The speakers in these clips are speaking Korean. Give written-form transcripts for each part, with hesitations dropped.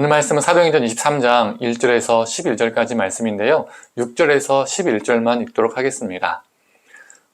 오늘 말씀은 사도행전 23장 1절에서 11절까지 말씀인데요. 6절에서 11절만 읽도록 하겠습니다.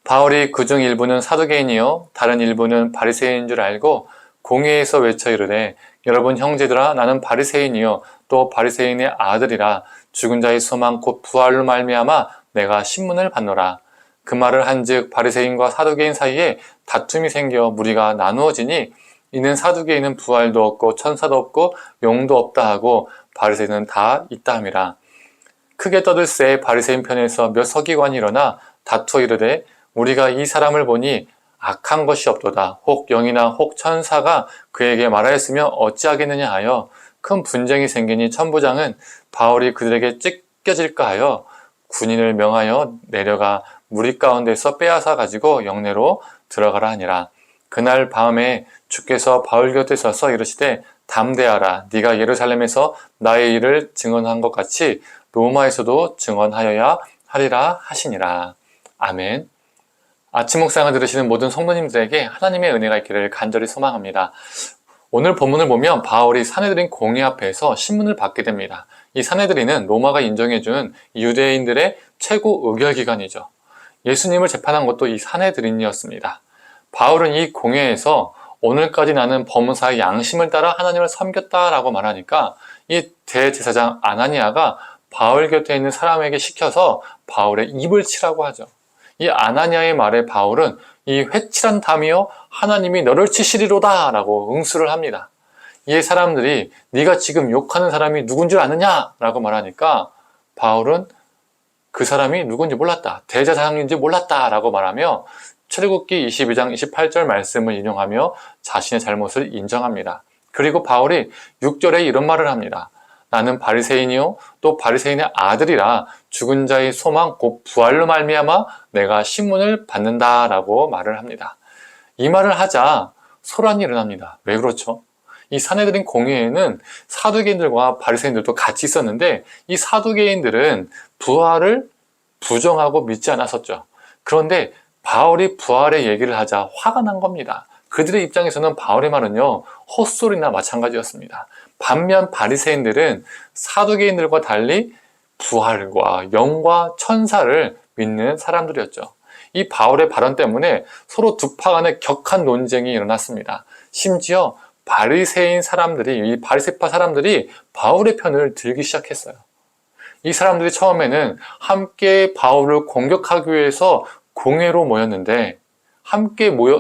바울이 그중 일부는 사두개인이요 다른 일부는 바리새인인 줄 알고 공회에서 외쳐 이르되 여러분 형제들아 나는 바리새인이요 또 바리새인의 아들이라 죽은 자의 소망 곧 부활로 말미암아 내가 신문을 받노라. 그 말을 한즉 바리새인과 사두개인 사이에 다툼이 생겨 무리가 나누어지니 이는 사두개인은 부활도 없고 천사도 없고 용도 없다 하고 바리새인은 다 있다 함이라. 크게 떠들새 바리새인 편에서 몇 서기관이 일어나 다투어 이르되 우리가 이 사람을 보니 악한 것이 없도다. 혹 영이나 혹 천사가 그에게 말하였으며 어찌하겠느냐 하여 큰 분쟁이 생기니 천부장은 바울이 그들에게 찢겨질까 하여 군인을 명하여 내려가 무리 가운데서 빼앗아 가지고 영내로 들어가라 하니라. 그날 밤에 주께서 바울 곁에 서서 이르시되 담대하라. 네가 예루살렘에서 나의 일을 증언한 것 같이 로마에서도 증언하여야 하리라 하시니라. 아멘. 아침 묵상을 들으시는 모든 성도님들에게 하나님의 은혜가 있기를 간절히 소망합니다. 오늘 본문을 보면 바울이 산헤드린 공회 앞에서 신문을 받게 됩니다. 이 산헤드린은 로마가 인정해준 유대인들의 최고 의결기관이죠. 예수님을 재판한 것도 이 산헤드린이었습니다. 바울은 이 공회에서 오늘까지 나는 범사의 양심을 따라 하나님을 섬겼다라고 말하니까 이 대제사장 아나니아가 바울 곁에 있는 사람에게 시켜서 바울의 입을 치라고 하죠. 이 아나니아의 말에 바울은 이 회칠한 담이여 하나님이 너를 치시리로다 라고 응수를 합니다. 이 사람들이 네가 지금 욕하는 사람이 누군 줄 아느냐 라고 말하니까 바울은 그 사람이 누군지 몰랐다. 대제사장인지 몰랐다 라고 말하며 출애굽기 22장 28절 말씀을 인용하며 자신의 잘못을 인정합니다. 그리고 바울이 6절에 이런 말을 합니다. 나는 바리새인이요 또 바리새인의 아들이라 죽은 자의 소망 곧 부활로 말미암아 내가 신문을 받는다 라고 말을 합니다. 이 말을 하자 소란이 일어납니다. 왜 그렇죠? 이 산헤드린 공회에는 사두개인들과 바리새인들도 같이 있었는데 이 사두개인들은 부활을 부정하고 믿지 않았었죠. 그런데 바울이 부활의 얘기를 하자 화가 난 겁니다. 그들의 입장에서는 바울의 말은요 헛소리나 마찬가지였습니다. 반면 바리새인들은 사두개인들과 달리 부활과 영과 천사를 믿는 사람들이었죠. 이 바울의 발언 때문에 서로 두 파 간에 격한 논쟁이 일어났습니다. 심지어 바리새인 사람들이 이 바리새파 사람들이 바울의 편을 들기 시작했어요. 이 사람들이 처음에는 함께 바울을 공격하기 위해서 공회로 모였는데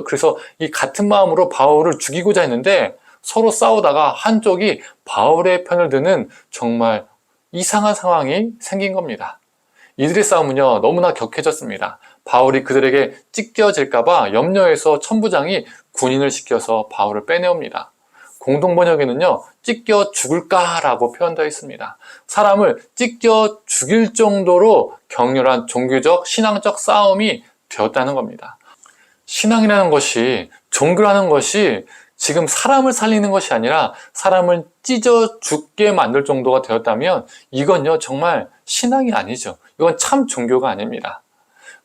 그래서 이 같은 마음으로 바울을 죽이고자 했는데 서로 싸우다가 한쪽이 바울의 편을 드는 정말 이상한 상황이 생긴 겁니다. 이들의 싸움은요 너무나 격해졌습니다. 바울이 그들에게 찢겨질까봐 염려해서 천부장이 군인을 시켜서 바울을 빼내옵니다. 공동번역에는요 찢겨 죽을까라고 표현되어 있습니다. 사람을 찢겨 죽일 정도로 격렬한 종교적 신앙적 싸움이 되었다는 겁니다. 신앙이라는 것이 종교라는 것이 지금 사람을 살리는 것이 아니라 사람을 찢어 죽게 만들 정도가 되었다면 이건요 정말 신앙이 아니죠. 이건 참 종교가 아닙니다.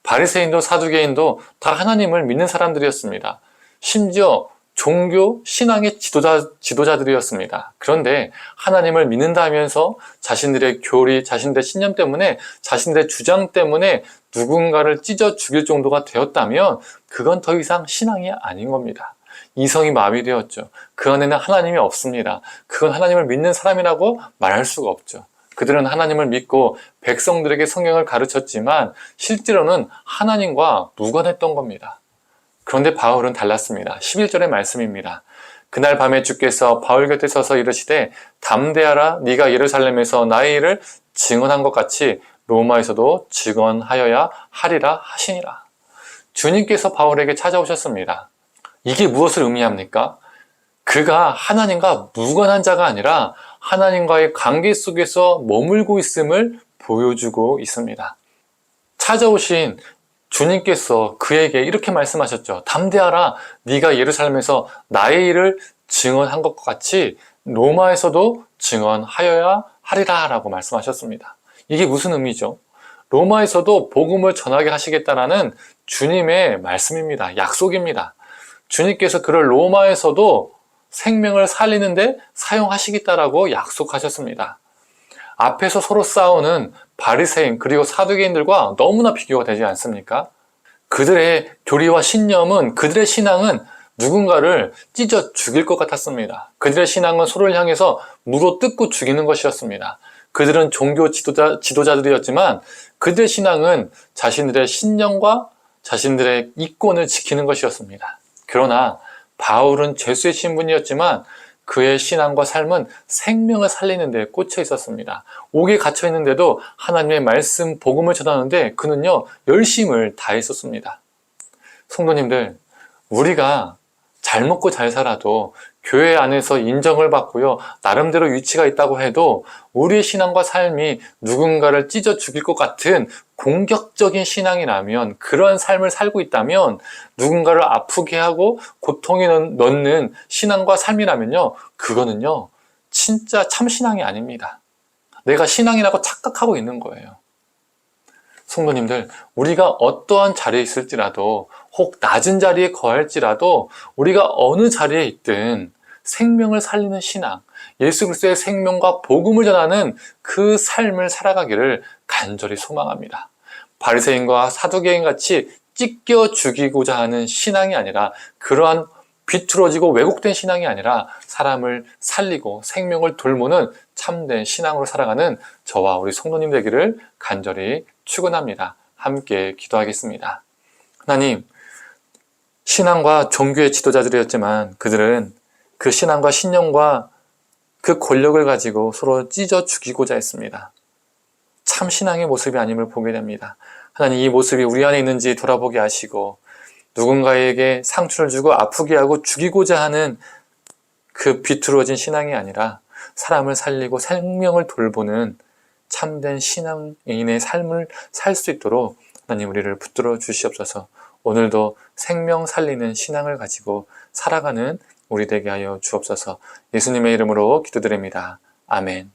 바리새인도 사두개인도 다 하나님을 믿는 사람들이었습니다. 심지어 종교, 신앙의 지도자들이었습니다. 그런데 하나님을 믿는다면서 자신들의 교리, 자신들의 신념 때문에 자신들의 주장 때문에 누군가를 찢어 죽일 정도가 되었다면 그건 더 이상 신앙이 아닌 겁니다. 이성이 마비되었죠. 그 안에는 하나님이 없습니다. 그건 하나님을 믿는 사람이라고 말할 수가 없죠. 그들은 하나님을 믿고 백성들에게 성경을 가르쳤지만 실제로는 하나님과 무관했던 겁니다. 그런데 바울은 달랐습니다. 11절의 말씀입니다. 그날 밤에 주께서 바울 곁에 서서 이르시되 담대하라. 네가 예루살렘에서 나의 일을 증언한 것 같이 로마에서도 증언하여야 하리라 하시니라. 주님께서 바울에게 찾아오셨습니다. 이게 무엇을 의미합니까? 그가 하나님과 무관한 자가 아니라 하나님과의 관계 속에서 머물고 있음을 보여주고 있습니다. 찾아오신 주님께서 그에게 이렇게 말씀하셨죠. 담대하라. 네가 예루살렘에서 나의 일을 증언한 것 같이 로마에서도 증언하여야 하리라 라고 말씀하셨습니다. 이게 무슨 의미죠? 로마에서도 복음을 전하게 하시겠다라는 주님의 말씀입니다. 약속입니다. 주님께서 그를 로마에서도 생명을 살리는데 사용하시겠다라고 약속하셨습니다. 앞에서 서로 싸우는 바리새인 그리고 사두개인들과 너무나 비교가 되지 않습니까? 그들의 교리와 신념은, 그들의 신앙은 누군가를 찢어 죽일 것 같았습니다. 그들의 신앙은 서로를 향해서 물어 뜯고 죽이는 것이었습니다. 그들은 종교 지도자들이었지만 그들의 신앙은 자신들의 신념과 자신들의 이권을 지키는 것이었습니다. 그러나 바울은 죄수의 신분이었지만 그의 신앙과 삶은 생명을 살리는 데 꽂혀 있었습니다. 옥에 갇혀 있는데도 하나님의 말씀, 복음을 전하는데 그는요, 열심을 다했었습니다. 성도님들, 우리가 잘 먹고 잘 살아도 교회 안에서 인정을 받고요, 나름대로 위치가 있다고 해도 우리의 신앙과 삶이 누군가를 찢어 죽일 것 같은 공격적인 신앙이라면, 그러한 삶을 살고 있다면, 누군가를 아프게 하고 고통에 넣는 신앙과 삶이라면요, 그거는요, 진짜 참신앙이 아닙니다. 내가 신앙이라고 착각하고 있는 거예요. 성도님들, 우리가 어떠한 자리에 있을지라도, 혹 낮은 자리에 거할지라도, 우리가 어느 자리에 있든 생명을 살리는 신앙, 예수 그리스도의 생명과 복음을 전하는 그 삶을 살아가기를 간절히 소망합니다. 바리새인과 사두개인 같이 찢겨 죽이고자 하는 신앙이 아니라, 그러한 비틀어지고 왜곡된 신앙이 아니라 사람을 살리고 생명을 돌보는 참된 신앙으로 살아가는 저와 우리 성도님 되기를 간절히 축원합니다. 함께 기도하겠습니다. 하나님, 신앙과 종교의 지도자들이었지만 그들은 그 신앙과 신념과 그 권력을 가지고 서로 찢어 죽이고자 했습니다. 참 신앙의 모습이 아님을 보게 됩니다. 하나님, 이 모습이 우리 안에 있는지 돌아보게 하시고, 누군가에게 상처를 주고 아프게 하고 죽이고자 하는 그 비뚤어진 신앙이 아니라 사람을 살리고 생명을 돌보는 참된 신앙인의 삶을 살 수 있도록 하나님 우리를 붙들어 주시옵소서. 오늘도 생명 살리는 신앙을 가지고 살아가는 우리 되게 하여 주옵소서. 예수님의 이름으로 기도드립니다. 아멘.